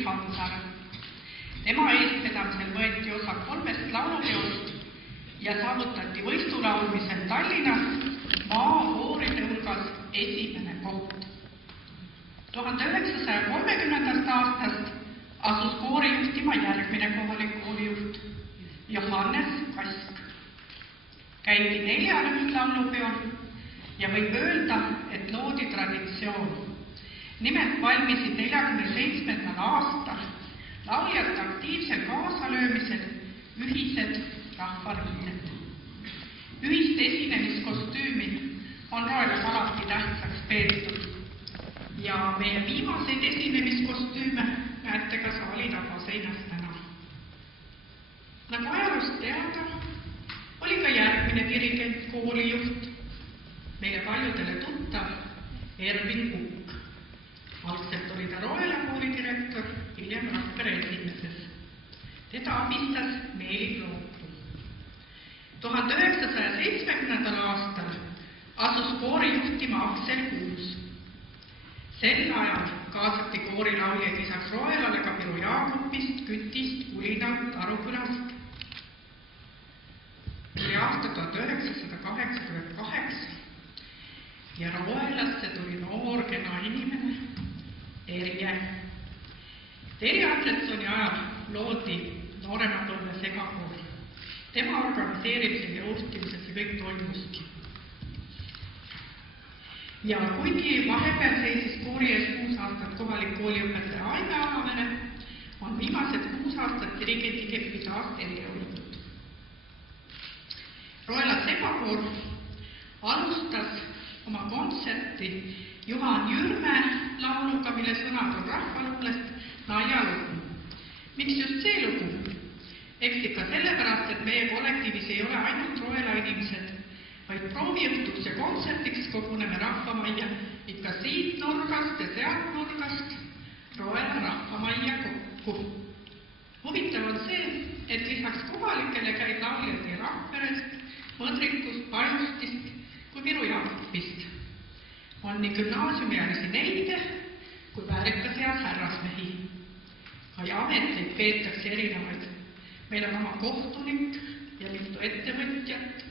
Hendrik Hansar. Tema eestvedamisel võeti osa 3 laulupeost ja saavutati võistulaulmisel Tallinnas maakooride hulgas esimene koht. 1930. aastast asus koori juhtima järgmine kohalik koorijuht Johannes Kask. Käidi 4 laulupeol ja võib öelda, et loodi traditsioon. Nimelt valmisid 47. aastal lauljate aktiivsel kaasalöömisel ühised rahvariided. Ühist esinemiskostüümi on Roelas alati tähtsaks peetud ja meie viimaseid esinemiskostüüme näete ka saali tagaseinas täna. Nagu ajaloost teada, oli ka järgmine dirigent, koolijuht, meile paljudele tuttav Ervin Kukk. Algselt oli ta Roela koolidirektor, hiljem Rakvere esimeses. Teda abistas Meeli Lootu. 1970. aastal asus koori juhtima Aksel Kuus. Sel ajal kaasati koorilauljaid lisaks Roelale ka Viru Jaakupist, Kütist, Kulinalt, Arukülast. Tuli aasta 1988 ja Roelasse tuli noor kena inimene, Terje. Terje Andretsoni ajal loodi nooremapõlve segakoor. Tema organiseerimisel ja juhtimises see kõik toimuski. Ja kuigi vahepeal seisis koori ees 6 aastat kohalik kooliõpetaja Aime Alavere, on viimased 6 aastat dirigendi keppi taas Terje olnud. Roela segakoor alustas oma kontserti Juhan Jürme lauluga, mille sõnad on rahvaluulest Naialugu. Miks just see lugu? Eks ikka sellepärast, et meie kollektiivis ei ole ainult Roela inimesed, vaid prooviõhtuks ja kontsertiks koguneme rahvamajja ikka siit nurgast ja sealt nurgast Roela rahvamajja kokku. Huvitav on see, et lisaks kohalikele käib lauljad nii Rakverest, Mõdrikust, Paljustist kui Viru Jaakupist. On nii gümnaasiumiealisi neide kui väärikas eas härrasmehi. Ka ja ameteid peetakse erinevaid. Meil on oma kohtunik ja mitu ettevõtjat,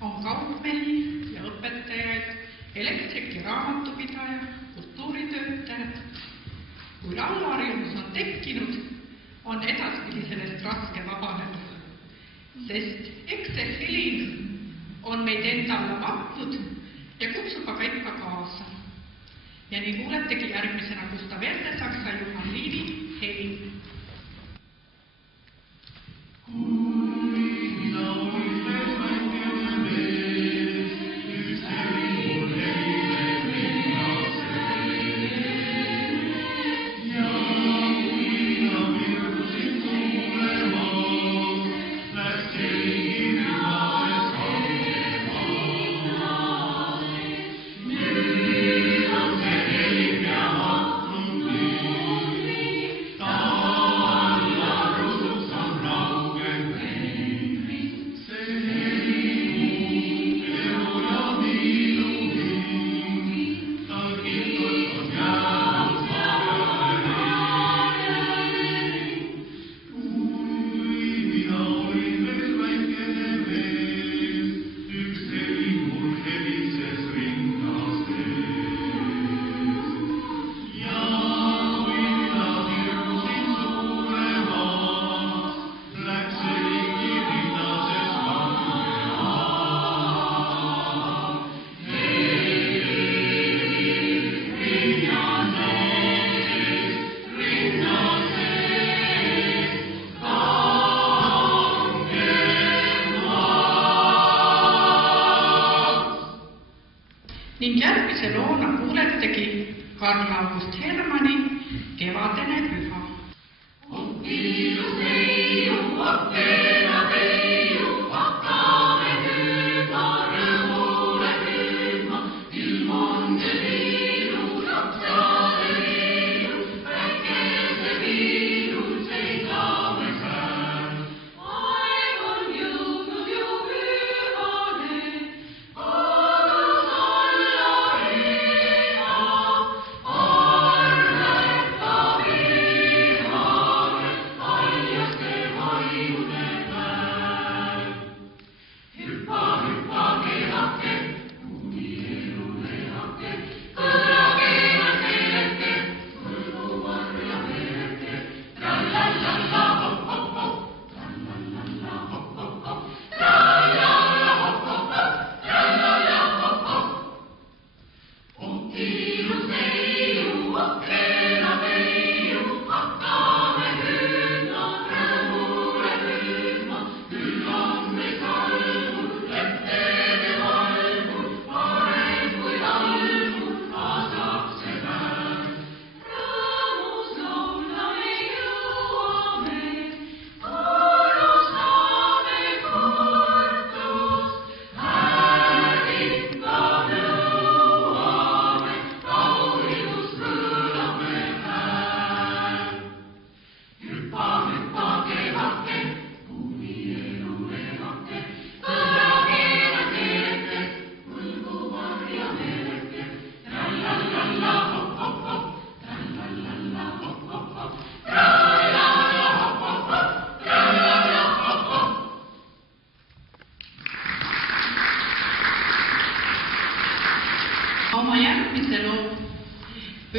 on kaupmehi ja õpetajaid, elektrik ja raamatupidaja, kultuuritöötajad. Kui lauluharjumus on tekkinud, on edaspidi sellest raske vabaneda, sest eks see helin on meid enda alla matnud ja kutsub aga ikka kaasa. Ja nii kuuletegi järgmisena Gustav Ernesaksa Juhan Liivi helin. Ning järgmise loona kuuletegi Karl August Hermanni Kevadene püha. Oh,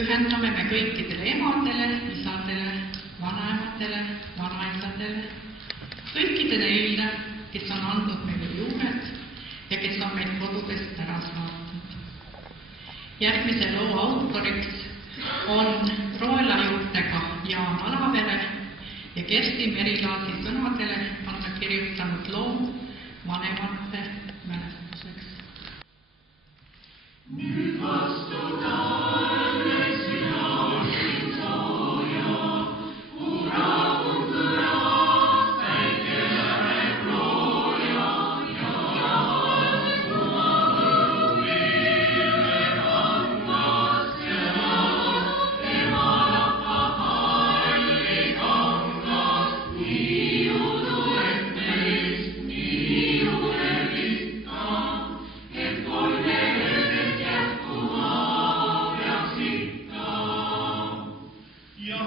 pühendame me kõikidele emadele, isadele, vanaemadele, vanaisadele, kõikide neile, kes on andnud meile juured ja kes on meid kodudest ära saatnud. Järgmise loo autoriks on Roela juurtega Jaan Alavere ja Kersti Merilaasi sõnadele on ta kirjutanud loo vanemate mälestuseks. Nüüd vastu talves ja sooja, uragun kõras, päike läheb looja ja kuma võrumille rangast ja ema lappab halli kangast, nii udu, et meist nii unelist ka, et kolme ja